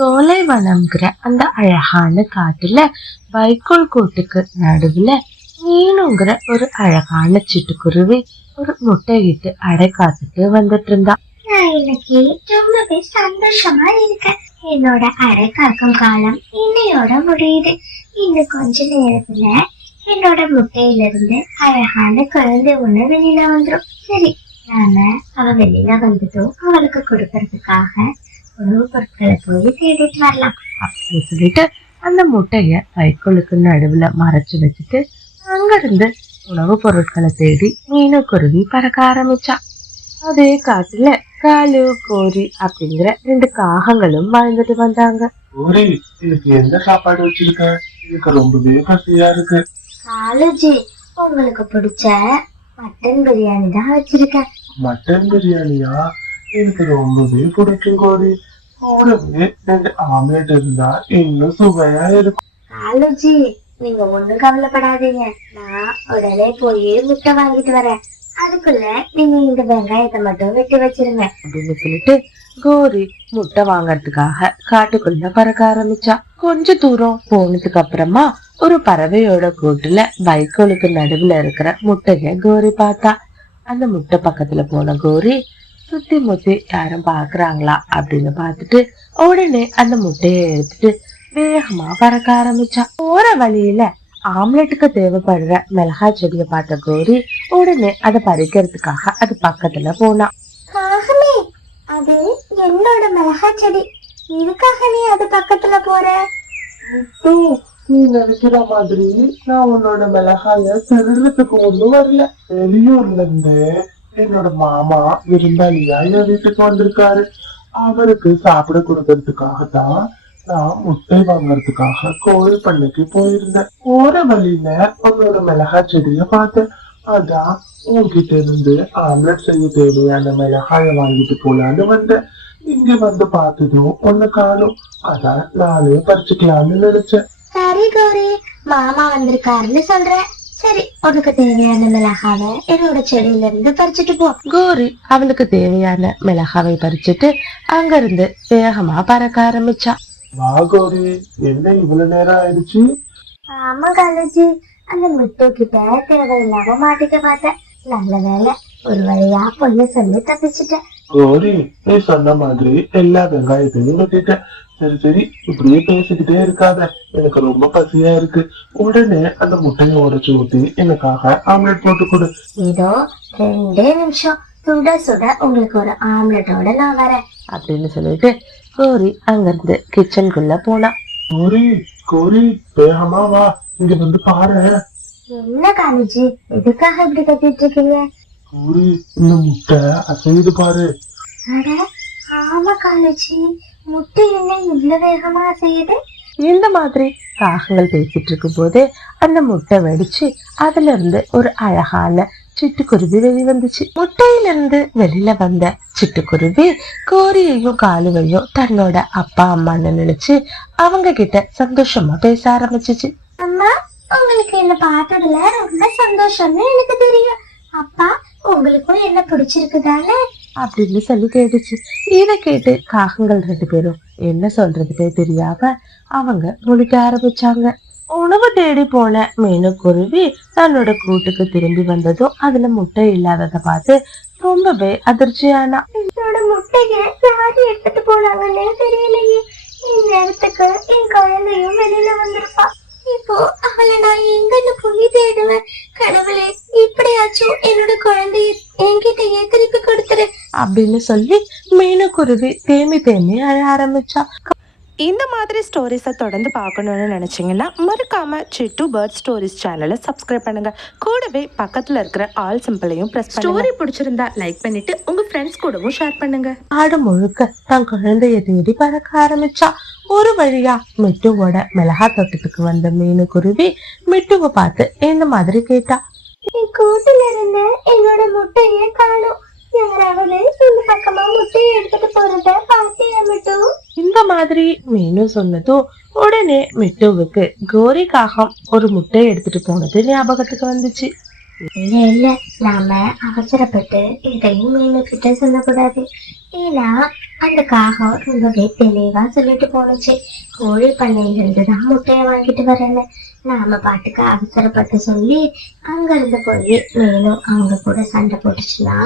சோலைவனம்ங்கிற அந்த அழகான காட்டுல வைக்கோல் கூட்டுக்கு நடுவுல மீனுங்கிற ஒரு அழகான சிட்டுக்குருவி ஒரு முட்டையிட்டு அடை காத்துட்டு வந்துட்டு இருந்தா. நான் இன்னைக்கு ரொம்பவே சந்தோஷமா இருக்கேன். என்னோட அடை காக்கும் காலம் இன்னையோட முடியுது. இன்னும் கொஞ்ச நேரத்துல என்னோட முட்டையில இருந்து அழகான குழந்தை ஒண்ணு வெளியில வந்துடும். சரி, நாம அவ வெளியில வந்ததும் அவளுக்கு கொடுக்கறதுக்காக உணவு பொருட்களை போய் தேடிட்டு வரலாம் அப்படின்னு சொல்லிட்டு அந்த முட்டைய வைக்கோலுக்கு நடுவுல மறைச்சு வச்சுட்டு அங்கிருந்து உணவு பொருட்களை தேடி மீனுக்குருவி பறக்க ஆரம்பிச்சா. அதே காட்டுல காலு கோரி அப்படிங்கிற 2 காகங்களும் வாழ்ந்துட்டு வந்தாங்க. எந்த சாப்பாடு வச்சிருக்க? எனக்கு ரொம்பவே பசியா இருக்கு. காலுஜி, உங்களுக்கு பிடிச்ச மட்டன் பிரியாணி தான் வச்சிருக்கேன். மட்டன் பிரியாணியா? எனக்கு ரொம்பவே பிடிக்கும் கோரி. கூடவே 2 ஆம்லெட் இருந்தா இன்னும் சுவையா இருக்கும். காலுஜி, நீங்க ஒண்ணும் கவலைப்படாதீங்க. நான் உடனே போய் முட்டை வாங்கிட்டு வரேன். அதுக்குள்ள நீங்க இந்த வெங்காயத்தை மட்டும் வெட்டி வச்சிருங்க அப்படின்னு சொல்லிட்டு கோரி முட்டை வாங்கறதுக்காக காட்டுக்குள்ள பறக்க ஆரம்பிச்சா. கொஞ்ச தூரம் போனதுக்கு அப்புறமா ஒரு பறவையோட கூட்டுல வைக்கோலுக்கு நடுவுல இருக்கிற முட்டைய கோரி பார்த்தா. அந்த முட்டை பக்கத்துல போன கோரி சுத்தி முத்தி யாரும் பாக்குறாங்களா அப்படின்னு பார்த்துட்டு உடனே அந்த முட்டைய எடுத்துட்டு வேகமா பறக்க ஆரம்பிச்சா. போற வழியில ஆம்லெட்டுக்கு தேவைப்படுற மிளகாய் செடியை பார்த்த கோரி உடனே அதை பறிக்கிறதுக்காக அது பக்கத்துல போனா. அது என்னோட மிளகாய் செடி, இதுக்காக நீ அது பக்கத்துல போற? நீ நினைக்கிற மாதிரி நான் உன்னோட மிளகாய திருடுறதுக்கு ஒண்ணும் வரல. வெளியூர்ல இருந்து என்னோட மாமா விருந்தாளியா என் வீட்டுக்கு வந்திருக்காரு. அவருக்கு சாப்பிட கொடுக்கறதுக்காகத்தான் நான் முட்டை வாங்கறதுக்காக கோழி பண்ணைக்கு போயிருந்தேன். போற வழியில உன்னோட மிளகாய் செடிய பார்த்தேன். அதான் உன்கிட்ட இருந்து ஆம்லெட் செய்ய தேவையான மிளகாய வாங்கிட்டு போலான்னு வந்தேன். இங்க வந்து பார்த்ததும் ஒண்ணு காணும். அதான் நானே பறிச்சுக்கலாம்னு நினைச்சேன். சரி கௌரி, மாமா வந்திருக்காருன்னு சொல்றேன். சரி, உனக்கு தேவையான மிளகாவை என்னோட செடியில இருந்து பறிச்சுட்டு போ. கோரி அவளுக்கு தேவையான மிளகாவை பறிச்சுட்டு அங்க இருந்து வேகமா பறக்க ஆரம்பிச்சா. வா கோரி, என்ன இவ்வளவு நேரம் ஆயிடுச்சு? ஆமா காலேஜி, அந்த முட்டை கிட்ட தேவையில்லாம மாட்டிக்க பார்த்தேன். நல்ல வேலை, ஒரு வழியா பொண்ணு சொல்லி தப்பிச்சுட்டேன். கோரி, நீ சொன்ன மாதிரி எல்லா வெங்காயத்தையும் வெட்டிட்டேன். சரி சரி, இப்படியே பேசிக்கிட்டே இருக்காத. எனக்கு ரொம்ப பசியா இருக்கு. உடனே அந்த முட்டையை உடைச்சு ஊத்தி எனக்காக ஆம்லெட் போட்டு கொடு. இதோ 2 நிமிஷம், சுட சுட உங்களுக்கு ஒரு ஆம்லெட்டோட நான் வரேன் அப்படின்னு சொல்லிட்டு கோரி அங்கிருந்து கிச்சனுக்குள்ள போனா. கோரி கோரி, வேகமா வா, இங்க வந்து பாரு. என்ன காலேஜி, எதுக்காக இப்படி கத்திட்டு இருக்கீங்க? கோரி, இந்த முட்டை அசையுது பாரு. அட ஆமா காலேஜி, முட்டை என்ன இவ்வளவு வேகமா செய்யுது? இந்த மாதிரி காகங்கள் பேசிட்டு இருக்கும் போதே அந்த முட்டை வெடிச்சு அதுல இருந்து ஒரு அழகான சிட்டுக்குருவி வெளிவந்துச்சு. முட்டையிலிருந்து வெளியில வந்த சிட்டுக்குருவி கோரியையும் காலுவையும் தன்னோட அப்பா அம்மான்னு நினைச்சு அவங்க கிட்ட சந்தோஷமா பேச ஆரம்பிச்சிச்சு. அம்மா, உங்களுக்கு என்ன பார்த்ததுல ரொம்ப சந்தோஷம்னு எனக்கு தெரியும். அப்பா, உங்களுக்கும் என்ன பிடிச்சிருக்குதானே அப்படின்னு சொல்லி கேட்டுச்சு. இதை கேட்டு காகங்கள் 2 பேரும் என்ன சொல்றதுக்கே தெரியாம அவங்க முழிக்க ஆரம்பிச்சாங்க. உணவு தேடி போன மீனுக்குருவி தன்னோட கூட்டுக்கு திரும்பி வந்ததும் அதுல முட்டை இல்லாததை பார்த்து ரொம்பவே அதிர்ச்சியானா. என்னோட முட்டைய யாரு எடுத்துட்டு போனாங்கன்னே தெரியலையே. இந்நேரத்துக்கு என் குழந்தையும் வெளியில வந்திருப்பா. இப்போ அவளை நான் எங்கன்னு போய் தேடுவேன்? கடவுளே, இப்படியாச்சும் என்னோட குழந்தைய என்கிட்டயே திருப்பி கொடுத்துரு அப்படின்னு சொல்லி மீனுக்குருவி தேம்பி தேம்பி அழ ஆரம்பிச்சா. இந்த மாதிரி ஸ்டோரிஸை தொடர்ந்து பார்க்கணுன்னு நினச்சிங்கன்னா மறக்காமல் சிட்டு பேர்ட் ஸ்டோரிஸ் சேனலை சப்ஸ்கிரைப் பண்ணுங்கள். கூடவே பக்கத்தில் இருக்கிற ஆல் சிம்பிளையும் ப்ரெஸ் பண்ணுங்க. ஸ்டோரி பிடிச்சிருந்தா லைக் பண்ணிவிட்டு உங்கள் ஃப்ரெண்ட்ஸ் கூடவும் ஷேர் பண்ணுங்கள். ஆடு முழுக்க தன் குழந்தைய தேடி பறக்க ஆரம்பிச்சா. ஒரு வழியா மிட்டுவோட மிளகா தோட்டத்துக்கு வந்த மீனுக்குருவி மிட்டுவை பார்த்து இந்த மாதிரி கேட்டா. என் கூட்டுல இருந்து என்னோட முட்டைய காணும். யாராவது இந்த பக்கமா முட்டையை எடுத்துட்டு போறத பாத்தியா மிட்டு? இந்த மாதிரி மீனு சொன்னதும் உடனே மிட்டுவுக்கு கோரி காகம் ஒரு முட்டை எடுத்துட்டு போனது ஞாபகத்துக்கு வந்துச்சு. இல்ல நாம அவசரப்பட்டு இதையும் மீனு கிட்ட சொல்லக்கூடாது. ஏன்னா அந்த காகம் ரொம்பவே தெளிவா சொல்லிட்டு போனுச்சு, கோழி பண்ணையில இருந்துதான் முட்டைய வாங்கிட்டு வரேன்னு. நாம பாட்டுக்கு அவசரப்பட்டு சொல்லி அங்க இருந்து போய் மீனும் அவங்க கூட சண்டை போட்டுச்சுன்னா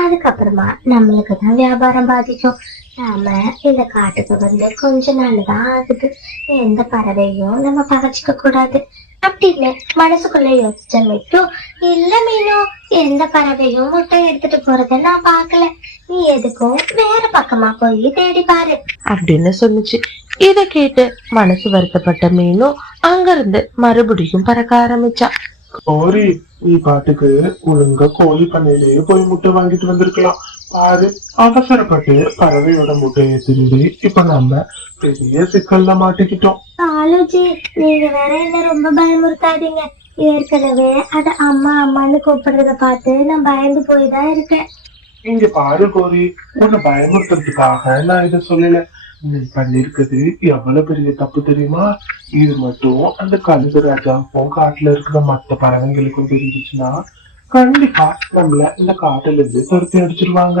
அதுக்கப்புறமா நம்மளுக்கு தான் வியாபாரம் பாதிக்கும். நாம இந்த காட்டுக்கு வந்து கொஞ்ச நாள் தான் ஆகுது, எந்த பறவையும் நம்ம பகச்சிக்க கூடாது அப்படின்னு மனசுக்குள்ள யோசிச்ச மட்டும், இல்ல மீனும், எந்த பறவையும் முட்டை எடுத்துட்டு போறத நான் பாக்கல, நீ எதுக்கும் வேற பக்கமா போய் தேடி பாரு அப்படின்னு சொன்னுச்சு. இத கேட்டு மனசு வருத்தப்பட்ட மீனும் அங்கிருந்து மறுபடியும் பறக்க ஆரம்பிச்சா. கோரி, நீ பாட்டுக்கு ஒழுங்கா கோழி பண்ணையிலேயே போய் முட்டை வாங்கிட்டு வந்திருக்கலாம். பாரு, அவசரப்பட்டு பறவையோட முட்டையை திருடி இப்ப நம்ம பெரிய சிக்கல்ல மாட்டிக்கிட்டோம். ஆலோஜி, நீங்க வேற என்ன ரொம்ப பயமுறுத்தாதீங்க. ஏற்கனவே அத அம்மா அம்மான்னு கூப்பிடுறத பார்த்து நான் பயந்து போய் தான் இருக்கேன். இங்க பாரு கோரி, உன்னை பயமுறுத்துறதுக்காக நான் இதை சொல்லல. நீ பண்ணிருக்கிறது எவ்வளவு பெரிய தப்பு தெரியுமா? இது மட்டும் அந்த கழுகு ராஜாவுக்கும் காட்டுல இருக்கிற மத்த பறவைங்களுக்கும் தெரிஞ்சிச்சுன்னா கண்டிப்பா நம்மள இந்த காட்டுல இருந்து துரத்தி அடிச்சிருவாங்க.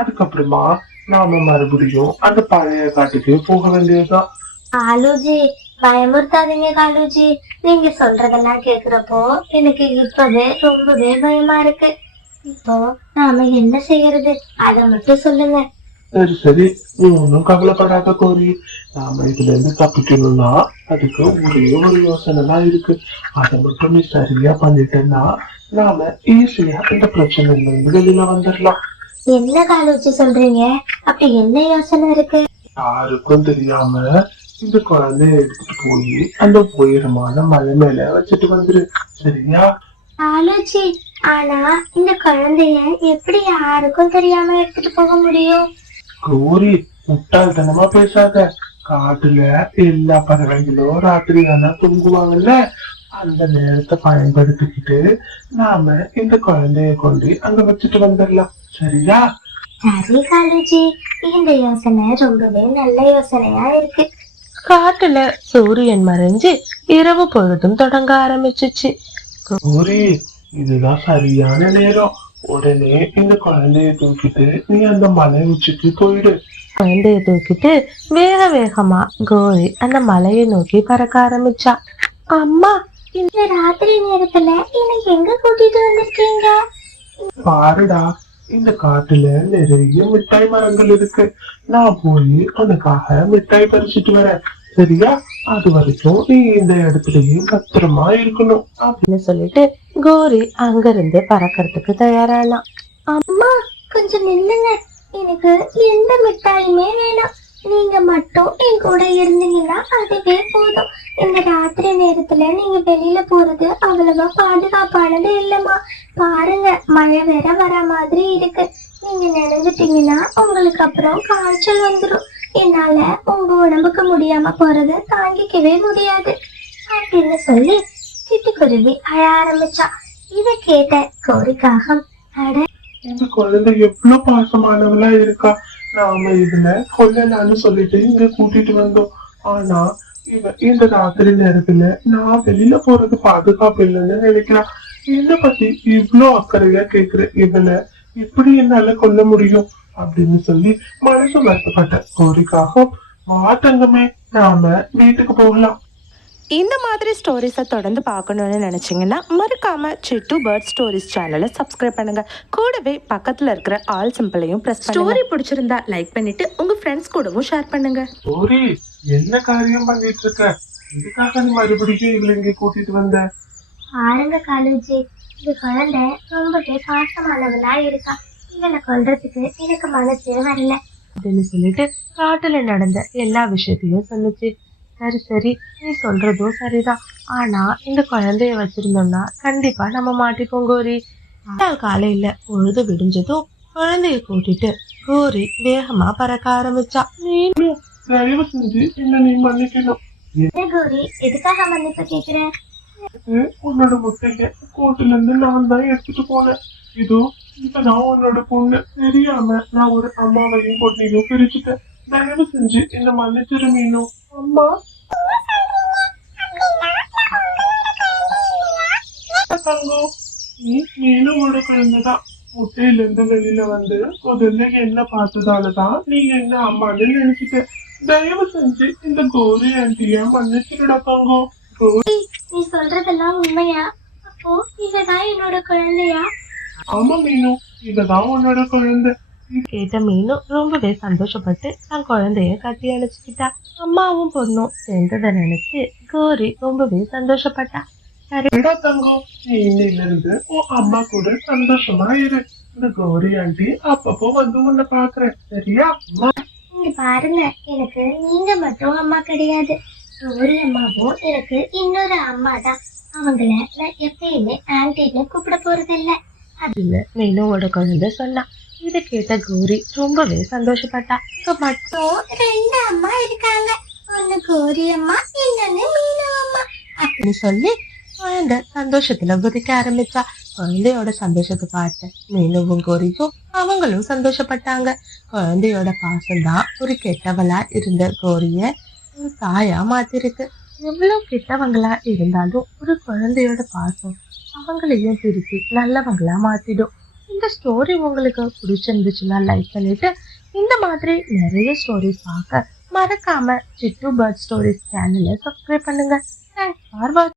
அதுக்கப்புறமா நாம மறுபடியும் அந்த பழைய காட்டுக்கு போக வேண்டியதுதான். காலுஜி, பயமுறுத்தாதீங்க காலுஜி. நீங்க சொல்றதெல்லாம் கேக்குறப்போ எனக்கு இப்பவே ரொம்பவே பயமா இருக்கு. இப்போ நாம என்ன செய்யறது, அத மட்டும் சொல்லுங்க. சரி சரி, நீ ஒன்னும் கவலைப்படாத கோரி. நாம இதுல இருந்து தப்பிக்கணும்னா அதுக்கு ஒரே ஒரு யோசனை தான் இருக்கு. அதை மட்டும் நீ சரியா பண்ணிட்டேன்னா நாம ஈஸியா இந்த பிரச்சனைல இருந்து வெளியில வந்துடலாம். என்ன காலுஜி சொல்றீங்க? அப்படி என்ன யோசனை இருக்கு? யாருக்கும் தெரியாம இந்த குழந்தைய எடுத்துட்டு போய் அந்த உயரமான மலை மேல வச்சுட்டு வந்துரு, சரியா? காலுஜி, ஆனா இந்த குழந்தைய எப்படி யாருக்கும் தெரியாம எடுத்துட்டு போக முடியும்? கோரி, முட்டாள்தனமா பேசாத. காட்டுல எல்லா பறவைகளும் ராத்திரி தானே தூங்குவாங்கல்ல, அந்த நேரத்தை பயன்படுத்திக்கிட்டு நாம இந்த குழந்தைய கொண்டு அங்க வச்சுட்டு வந்துடலாம், சரியா? சரி காலுஜி, இந்த யோசனை ரொம்பவே நல்ல யோசனையா இருக்கு. காட்டுல சூரியன் மறைஞ்சு இரவு பொழுதும் தொடங்க ஆரம்பிச்சிச்சு. கோரி, இதுதான் சரியான நேரம். உடனே இந்த குழந்தைய தூக்கிட்டு நீ அந்த மலை உச்சிக்கு போயிடு. குழந்தைய தூக்கிட்டு வேக வேகமா கோரி அந்த மலையை நோக்கி பறக்க ஆரம்பிச்சா. அம்மா, இந்த ராத்திரி நேரத்துல என்னை எங்க கூட்டிட்டு வந்திருக்கீங்க? பாருடா, இந்த காட்டுல நிறைய மிட்டாய் மரங்கள் இருக்கு. நான் போய் உனக்காக மிட்டாய் பறிச்சுட்டு வரேன், சரியா? அது வரைக்கும் நீ இந்த இடத்துலயே பத்திரமா இருக்கணும். அப்படின்னு சொல்லிட்டு கோரி அங்கிருந்து பறக்கிறதுக்கு தயாரானா. அம்மா, கொஞ்சம் நில்லுங்க. எனக்கு எந்த மிட்டாயுமே வேணாம். நீங்க மட்டும் என் கூட இருந்தீங்கன்னா அதுவே போதும். இந்த ராத்திரி நேரத்துல நீங்க வெளியில போறது அவ்வளவா பாதுகாப்பானது இல்லம்மா. பாருங்க, மழை வேற வர மாதிரி இருக்கு. நீங்க நினைஞ்சிட்டீங்கன்னா உங்களுக்கு அப்புறம் காய்ச்சல் வந்துடும். என்னால உங்க உடம்புக்கு முடியாம போறது தாங்கிக்கவே முடியாது அப்படின்னு சொல்லி சிட்டுக்குருவி அழ ஆரம்பிச்சா. இத கேட்ட கோரிக்காகம், அட, இந்த குழந்தை எவ்வளவு பாசமானவளா இருக்கா. நாம இதுல கொல்லலான்னு சொல்லிட்டு இங்க கூட்டிட்டு வந்தோம். ஆனா இவ இந்த ராத்திரி நேரத்துல நான் வெளியில போறது பாதுகாப்பு இல்லைன்னு நினைக்கிறான். இத பத்தி இவ்வளவு அக்கறையா கேக்குற இவளை எப்படி என்னால கொல்ல முடியும் அப்படின்னு சொல்லி மனசு வருத்தப்பட்ட கோரிக்காக, மாத்தங்கமே, நாம வீட்டுக்கு போகலாம். இந்த மாதிரி ஸ்டோரிஸை தொடர்ந்து பார்க்கணுன்னு நினச்சிங்கன்னா மறக்காம சிட்டு பேர்ட் ஸ்டோரிஸ் சேனலை சப்ஸ்கிரைப் பண்ணுங்க. கூடவே பக்கத்தில் இருக்கிற ஆல் சிம்பிளையும் ப்ரெஸ் பண்ணுங்க. ஸ்டோரி பிடிச்சிருந்தா லைக் பண்ணிட்டு உங்க ஃப்ரெண்ட்ஸ் கூடவும் ஷேர் பண்ணுங்க. கோரி, என்ன காரியம் பண்ணிட்டு இருக்க? இதுக்காக நீ மறுபடியும் இவளை இங்க கூட்டிட்டு வந்த? பாருங்க காலுஜி, இந்த குழந்தை ரொம்பவே பாசமானவளா இருக்கா. இவளை கொல்றதுக்கு எனக்கு மனசே வரல அப்படின்னு சொல்லிட்டு காட்டுல நடந்த எல்லா விஷயத்தையும் சொல்லுச்சு. சரி சரி, நீ சொல்றதும் சரிதான். ஆனா இந்த குழந்தைய வச்சிருந்தோம்னா கண்டிப்பா நம்ம மாட்டிப்போம் கோரி. காலையில பொழுது விடிஞ்சதும் குழந்தைய கூட்டிட்டு கோரி வேகமா பறக்க ஆரம்பிச்சா. தயவு செஞ்சு என்ன நீ மன்னிக்கணும். கோரி, எதுக்காக மன்னிப்பு கேக்குறேன்? உன்னோட முட்டைய கூட்டுல இருந்து நான் தான் எடுத்துட்டு போனேன். இதோ இப்பதான் உன்னோட பொண்ணு தெரியாம நான் ஒரு அம்மாவையும் பொண்ணையும் பிரிச்சுட்டேன். தயவு செஞ்சு என்ன மன்னிச்சிரு மீனு. அம்மா, தங்கம், நீ மீனோட குழந்தைதான். முட்டையில இருந்து வெளியில வந்து முதல்ல என்ன பார்த்ததாலதான் நீங்க என்ன அம்மான்னு நினைச்சிட்ட. தயவு செஞ்சு இந்த கோரி ஆண்டியா மன்னிச்சிருடா தங்கம். நீ சொல்றதெல்லாம் உண்மையா? அப்போ இவதான் என்னோட குழந்தையா? ஆமா மீனு, இவதான் உன்னோட குழந்தை. கேட்ட மீனு ரொம்பவே சந்தோஷப்பட்டு தன் குழந்தைய கட்டி அழைச்சுக்கிட்டா. அம்மாவும் பொண்ணும் சேர்ந்ததை நினைச்சு கோரி ரொம்பவே சந்தோஷப்பட்டா. ஏடா தங்கம், நீ இன்னையில இருந்து உன் அம்மா கூட சந்தோஷமா இரு. இந்த கௌரி ஆண்டி அப்பப்போ வந்து உன்னை பாக்குறேன், சரியா? இங்க பாருங்க, எனக்கு நீங்க மட்டும் அம்மா கிடையாது. ஒரு அம்மாவும் எனக்கு இன்னொரு அம்மா தான். அவங்கள நான் எப்பயுமே ஆன்டின்னு கூப்பிட போறது இல்ல. இல்ல மீனுவோட குழந்தை சொன்னா. இதை கேட்ட கோரி ரொம்பவே சந்தோஷப்பட்டா. மட்டும் ரெண்டு அம்மா இருக்காங்க. ஒன்னு கோரி அம்மா, இன்னொன்னு மீனு அம்மா. அப்படின்னு சொல்லி குழந்தை சந்தோஷத்துல குதிக்க ஆரம்பிச்சா. குழந்தையோட சந்தோஷத்தை பார்த்த மீனுவும் கோரிக்கும் அவங்களும் சந்தோஷப்பட்டாங்க. குழந்தையோட பாசம்தான் ஒரு கெட்டவளா இருந்த கோரிய ஒரு தாயா மாத்திருக்கு. எவ்வளவு கெட்டவங்களா இருந்தாலும் ஒரு குழந்தையோட பாசம் அவங்களையும் திருப்பி நல்லவங்களா மாத்திடும். இந்த ஸ்டோரி உங்களுக்கு பிடிச்சிருந்துச்சுன்னா லைக் பண்ணிட்டு இந்த மாதிரி நிறைய ஸ்டோரிஸ் பார்க்க மறக்காம சிட்டு பேர்ட் ஸ்டோரிஸ் சேனலை சப்ஸ்கிரைப் பண்ணுங்க. தேங்க்ஸ் ஃபார் வாட்சிங்.